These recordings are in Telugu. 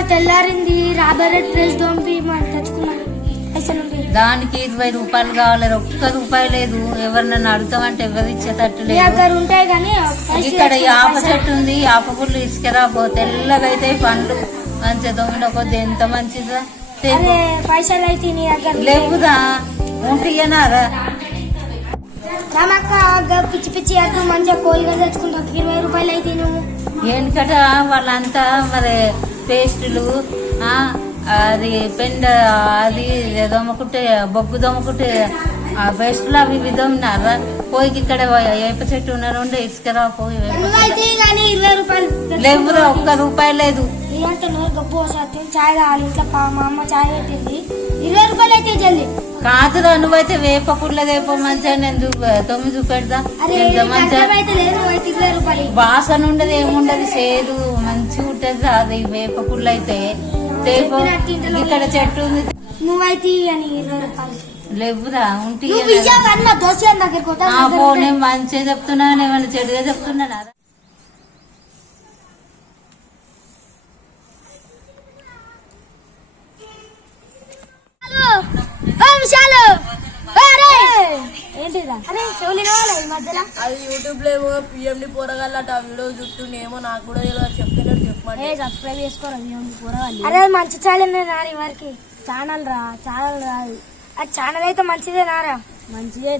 మరి తెల్లారింది రాబర్రెడ్ ప్రెస్ దొంపి మరి తెచ్చుకున్నాం దానికి 20 రూపాయలు కావాలి, ఒక్క రూపాయి లేదు. ఎవరినన్నా అడుగుతామంటే ఎవరు ఇచ్చేటట్టు లేదు. ఉంటాయి కానీ ఇక్కడ యాప చెట్టు ఉంది, యాప పుల్లు ఇసుకరా తెల్లగా అయితే పండ్లు మంచిగా దొంగ కొద్ది ఎంత మంచిదా. పైసలు అయితే నీ దగ్గర లేవుదా ఉంటున్నారా రామక్క పిచ్చి పిచ్చి అర్థం మంచిగా కోలిగా తెచ్చుకుంటావు 20 రూపాయలు అయితే నువ్వు ఎందుకట వాళ్ళంతా మరి పేస్టులు అది పెండ అది దొమ్మకుంటే బొగ్గు దొమ్మకుంటే ఆ పేస్టులు అవి ఇవి దొమ్మినారా. పోయికి ఇక్కడ ఏప చెట్టు ఉన్నారు ఇసుకరా పోయి లేవురా ఒక్క రూపాయి లేదు. అంటే గొప్ప సత్యం చాయ్ కావాలి ఇంట్లో మా అమ్మ చాయ్ పెట్టింది 20 రూపాయలు అయితే జల్ది కాదురా. నువ్వైతే వేప పుల్ల వేప మంచిగా నేను 9 చూపెడతా. వాసన ఉండదు ఏముండదు చేదు మంచిగా ఉంటుంది. అది వేప పుల్ల అయితే ఇక్కడ చెట్టు ఉంది. నువ్వైతే 20 రూపాయలు లేవురా ఉంటే నేను మంచిగా చెప్తున్నాను ఏమన్నా చెడుగా చెప్తున్నానా. అది యూట్యూబ్ లో ఏమో పిఎండి పోరగాలట వీడియో చుట్టూనేమో నాకు కూడా చెప్తున్నాడు చెప్పండి. సబ్స్క్రైబ్ చేసుకోరా పోరగాలి. అరే మంచి ఛానల్ నారి వారికి ఛానల్ రాదు ఆ ఛానల్ అయితే మంచిదే నారా మంచిదే.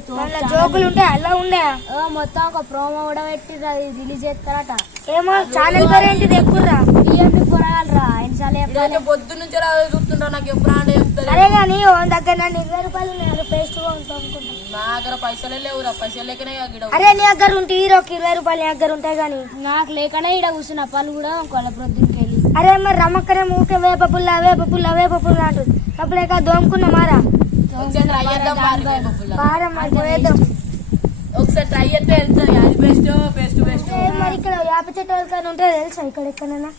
జోకులు ఉంటాయి అలా ఉండే మొత్తం ఒక ప్రోమో కూడా పెట్టి రిలీజ్ చేస్తారట. ఏమో ఛానల్ పేరు ఏంటిది ఎక్కువరా పిఎండి పోరగాలరా పొద్దు నుంచి చూస్తుంటా నాకు ఎప్పుడు అంటే చెప్తారు. అరే కానీ దగ్గర 20 రూపాయలు పేస్ట్ నా దగ్గర పైసలే లేవురా, పైసలు లేకనే. అరే నీ దగ్గర ఉంటే 20 రూపాయలు నీ దగ్గర ఉంటాయి కానీ నాకు లేకనే ఇక్కడ కూర్చున్న పనులు కూడా పొద్దున్నకి వెళ్ళి. అరే మరి రమ్మక్కనే ఊకే వేప పుల్ల అంటుంది అప్పుడేక దోముకున్నా మారా ఒకసారి ట్రై చేస్తే వెళ్తాయి. అది బెస్ట్. మరి ఇక్కడ వేప చెట్టు ఎవరికైనా ఉంటే తెలుసా ఇక్కడ ఎక్కడైనా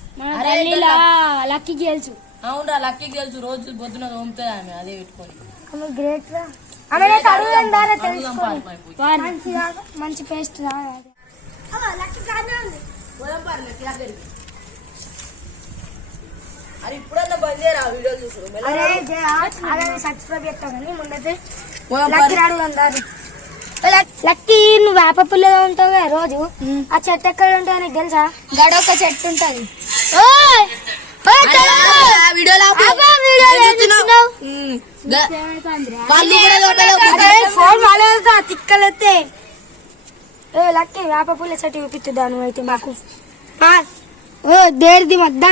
లక్కీకి తెలుసు. అవునా లక్కీకి తెలుసు, రోజు పొద్దున దోముతుంది ఆమె అదే పెట్టుకొని. గ్రేట్ రా మంచి పేస్ట్ అది ఇప్పుడన్నా బంద్ చేయరా వీడియో చూసు. సబ్స్క్రైబ్ చేస్తాను కానీ ముందైతే లక్కీ నువ్వు వేప పుల్లగా ఉంటావు కదా రోజు. ఆ చెట్టు ఎక్కడ ఉంటావు నీకు తెలుసా? గడొక చెట్టు ఉంటది. తిక్కలెత్తే లక్కీ వేప పుల్ల చెట్టు చూపిస్తుందా నువ్వు అయితే మాకు దేడిది మధ్య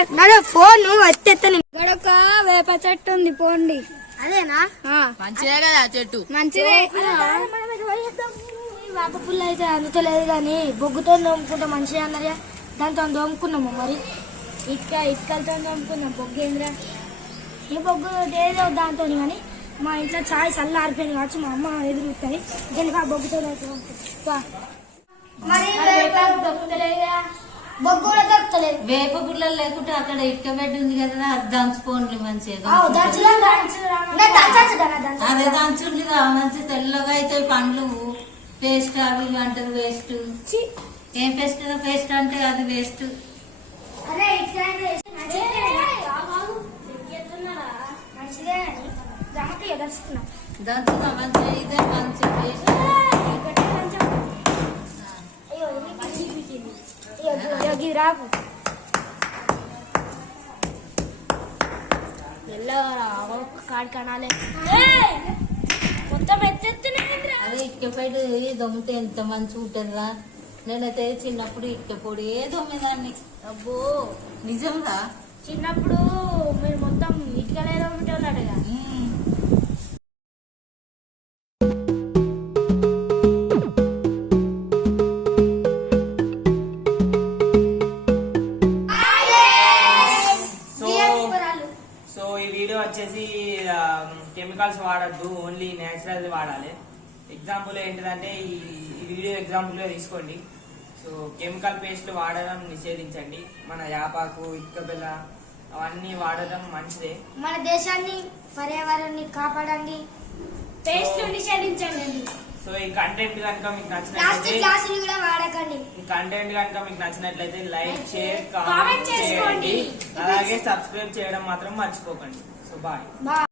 ఫోన్ వచ్చేస్తాను. గడొక వేప చెట్టు ఉంది పోండి. అదేనా మంచిదే కదా చెట్టు మంచిదే. వేప పుల్ల అయితే అందుతలేదు కానీ బొగ్గుతో దోముకుంటా మంచిగా అన్నారా. దాంతో దోముకున్నాము మరి ఇటుకలతో దోముకున్నాం. బొగ్గు ఏంద్రా ఈ బొగ్గు ఏదో దాంతో కానీ మా ఇంట్లో చాయ్ చల్ల ఆరిపోయింది కావచ్చు. మా అమ్మ ఎదురుతుంది జనగా బొగ్గుతో బొగ్గు కూడా దొరుకుతలేదు. వేప పుల్లలు లేకుంటే అక్కడ ఇటుక బెడ్ ఉంది కదా అది దంచుకోండి మంచిగా. అదే దంచుండి మంచి తెల్లగా అయితే పండ్లు పేస్ట్ అవి అంటారు వేస్ట్. ఏం పేస్ట్ అంటే అది వేస్ట్. దంచుగా మంచిగా ఇదే మంచి పేస్ట్. రాకు కాడి కనాలే మొత్తం అదే ఇటుకపైట దొమ్మితే ఎంత మంచిగా ఉంటుందిరా. నేనైతే చిన్నప్పుడు ఇటుకపొడి దొమ్మేదాన్ని. అబ్బో నిజంగా చిన్నప్పుడు మీరు మొత్తం ఇటుకలే దొమ్మితే ఉన్నాడుగా. వచ్చేసి కెమికల్స్ వాడద్దు, ఓన్లీ నేచురల్ వాడాలి. ఎగ్జాంపుల్ ఏంటిదంటే ఈ వీడియో ఎగ్జాంపుల్గా తీసుకోండి. సో కెమికల్ పేస్ట్లు వాడడం నిషేధించండి. మన యాపాకు ఇటుకబెల్ల అవన్నీ వాడడం మంచిదే. మన దేశాన్ని పర్యావరణాన్ని కాపాడండి, పేస్ట్లు నిషేధించండి. సో ఈ కంటెంట్ కనుక మీకు ప్లాస్టిక్ నచ్చినట్లయితే గ్లాసులు కూడా వాడకండి. ఈ కంటెంట్ కనుక మీకు నచ్చినట్లయితే లైక్ షేర్ కామెంట్ కామెంట్ చేసుకోండి. చేయండి. అలాగే సబ్స్క్రైబ్ చేయడం మాత్రం మర్చిపోకండి. So bye.